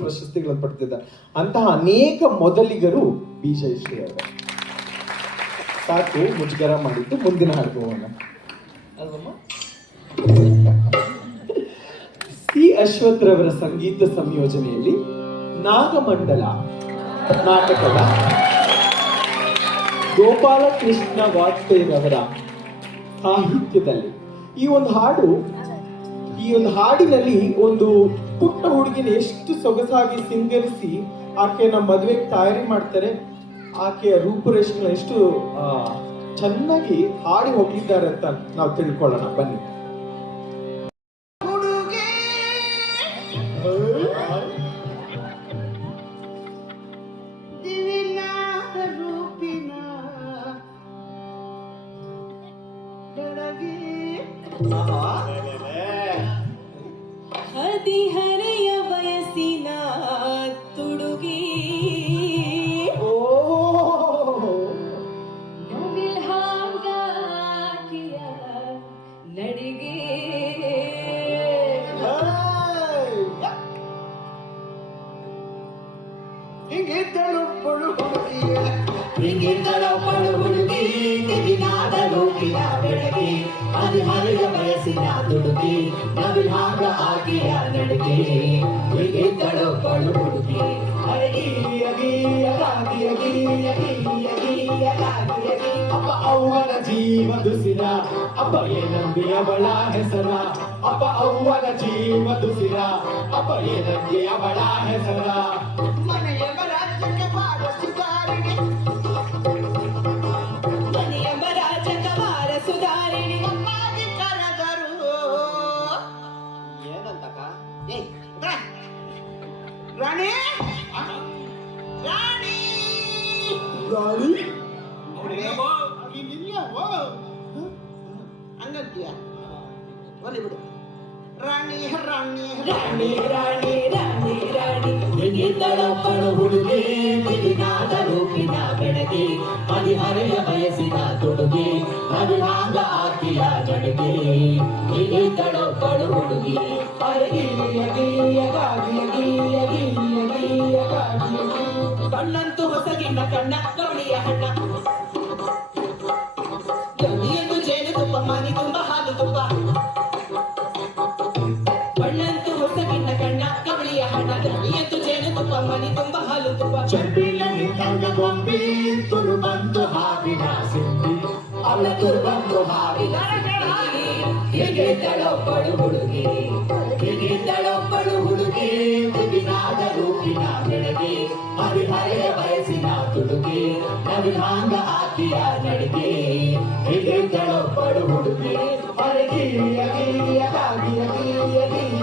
ಪ್ರಶಸ್ತಿಗಳನ್ನು ಪಡೆದಿದ್ದಾರೆ. ಅಂತಹ ಅನೇಕ ಮೊದಲಿಗರು ಬಿ ಜಯಶ್ರೀ ಅವರು ಸಾಕು ಮುಜುಗರ ಮಾಡಿದ್ದು ಮುಂದಿನ ಹಾಡಿಗೆ ಹೋಗೋಣ ಅಲ್ವಮ್ಮ ಸಿ ಅಶ್ವಥ್ರವರ ಸಂಗೀತ ಸಂಯೋಜನೆಯಲ್ಲಿ ನಾಗಮಂಡಲ ನಾಟಕದ ಗೋಪಾಲಕೃಷ್ಣ ವಾಜಪೇಯಿರವರ ಸಾಹಿತ್ಯದಲ್ಲಿ ಈ ಒಂದು ಹಾಡು ಈ ಒಂದು ಹಾಡಿನಲ್ಲಿ ಒಂದು ಪುಟ್ಟ ಹುಡುಗಿನ ಎಷ್ಟು ಸೊಗಸಾಗಿ ಸಿಂಗರಿಸಿ ಆಕೆಯನ್ನ ಮದುವೆಗೆ ತಯಾರಿ ಮಾಡ್ತಾರೆ ಆಕೆಯ ರೂಪುರೇಷೆಗಳನ್ನ ಎಷ್ಟು ಚೆನ್ನಾಗಿ ಹಾಡಿ ಹೋಗಿದ್ದಾರೆ ಅಂತ ನಾವು ತಿಳ್ಕೊಳ್ಳೋಣ ಬನ್ನಿ. ದಿವಿನಾದ ರೂಪಿನ ಬಯಸಿನ ತುಡುಗಿ. ಓ. ನವಿಲ್ ಹಾಗಾಕಿಯ ನಡಿಗೆ. ಹಿಂಗಿದ್ದಳು ಪುಳು ಹುಡುಗಿಯ. ಹಿಂಗಿದ್ದಳು ಪಳು ಹುಡುಗಿ ದಿವಿನಾದ ರೂಪಿನ ಬೆಳಗಿ. ಹರಿಹರಿಯ ವಯಸ್ಸಿನ ದುಡುಗಿ ನವಿಲಾಗ ಆಕೆಯ ನಡಿಗೆ ಹಿಂಗಿದ್ದಳು ಪಳು ಹುಡುಗಿ ಅರಗಿ ಅಗಿ ಅಗಾಗಿ ಅಗಿ ಅಗಿ ಅಗಿ ಅಗಾಗಿ ಅಗಿ ಅಪ್ಪ ಅವ್ವನ ಜೀವ ದುಸಿರ ಅಪ್ಪ ಏನಂಬಿ ಅವಳ ಹೆಸರ ಅಪ್ಪ ಅವ್ವನ ಜೀವ ದುಸಿರ ಅಪ್ಪ ಏನಂಬಿ ಅವಳ ಹೆಸರ ರಾಣಿ ರಾಣಿ ರಾಣಿ ಹಂಗಂತೀಯ ಒಲಿ ಬಿಡು ರಾಣಿ ರಾಣಿ ರಾಣಿ ರಾಣಿ ರಾಣಿ ರಾಣಿ ಹಿಂಗಿದ್ದಳು ಪಳು ಹುಡುಗಿ ದಿವಿನಾದ ರೂಪಿನ ಬೆಳಗಿ ಹರಿಹರೆಯ ಬಯಸಿದ ತುಡುಗಿ ನವಿಲಾಗ ಆಕಿಯ ಜಡಗಿ ಹಿಂಗಿದ್ದಳು ಪಳು ಹುಡುಗಿ ಅರಗಿ ಅಗಿ ಅಗಾಗಿ ಅಗಿ ಅಗಿ ಅಗಿ ಅಗಾಗಿ ಅಗಿ. ಕಣ್ಣಂತೂ ಹೊಸಗಿನ ಕಣ್ಣ ಕವಳಿಯ ಹಣ್ಣ. ಗಂಡಿಯನ್ನು ಜೇನು ತುಪ್ಪ ಮನಿ ತುಂಬ, ಹಾಲು ತುಪ್ಪ ಬಣ್ಣಂತೂ ಹೊಸಗಿನ ಕಣ್ಣ ಕವಳಿಯ ಹಣ ಗಂಡಿಯಂತೂ ಜೇನು ತುಪ್ಪ ಮನಿ ತುಂಬ, ಹಾಲು ತುಪ್ಪ ಚಂಪಿನ ಕಂಡ ಗೊಂಬಿ ತುಳು ಬಂತು ಹಾವಿನ ಸಿಂಬಿ. ಅವಳ ತುಳು ಬಂತು ಹಾವಿನ ಹೇಗೆ ತಳೊಬ್ಬಳು ಹುಡುಗಿ. ಹೀಗೆ ತಳೊಬ್ಬಳು ಹುಡುಗಿ ಅರಗಿ ಅಗಿ ಅಗಾಗಿ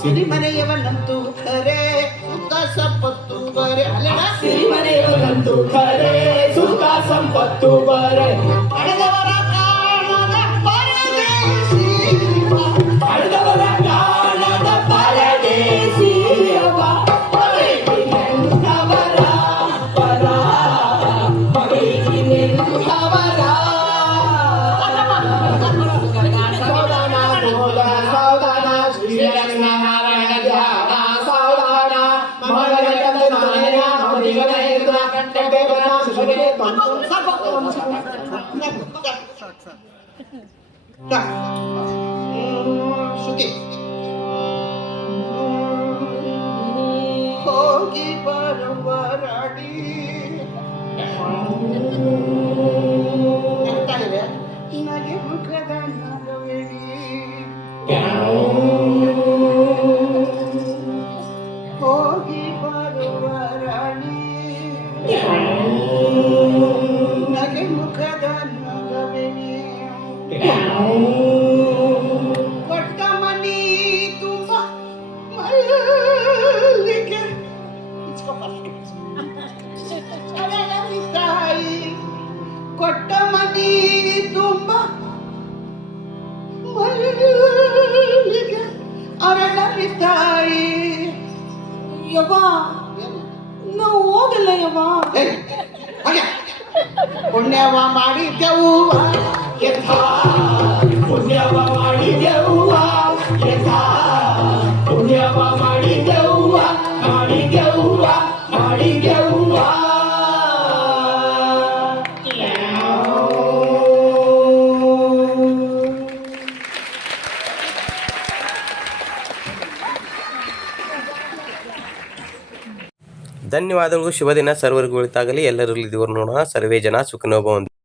ಸಿರಿಮನೆಯವನಂತೂ ಕರೆ ಉತ್ತ ಸಪ್ಪತ್ತು ಬರೆ ಅಲ್ಲಡ ಸಿರಿಮನೆಯವರಂತೂ ಖರೆ ಸುಖ ಸಂಪತ್ತು ಬರೆ ಹೋಗಿ ಬರುವ ರಾಣಿ ಎಂತ ಇದೆ ನಗೆ ಮುಖದ ನಗವೇಣಿ ಕೊಟ್ಟ ಮನಿ ತುಂಬ ಮಲ್ಲಿಗೆ ಅರಳಲಿ ತಾಯಿ ಯವ್ವ ನಾವು ಹೋಗಲ್ಲ ಯವ್ವ ಹಾಗೆ. ಪುಣ್ಯವ ಮಾಡಿದ್ದೆವು ಯಥಾ ಪುಣ್ಯವ ಮಾಡಿದೆವ್ವ ಯಥಾ ಪುಣ್ಯವ ಧನ್ಯವಾದಗಳು. ಶುಭ ದಿನ ಸರ್ವರಿಗೂ ಒಳಿತಾಗಲಿ ಎಲ್ಲರಲ್ಲಿ ದೇವರು ನೋಡೋಣ. ಸರ್ವೇ ಜನ ಸುಖನೋಭವಂತು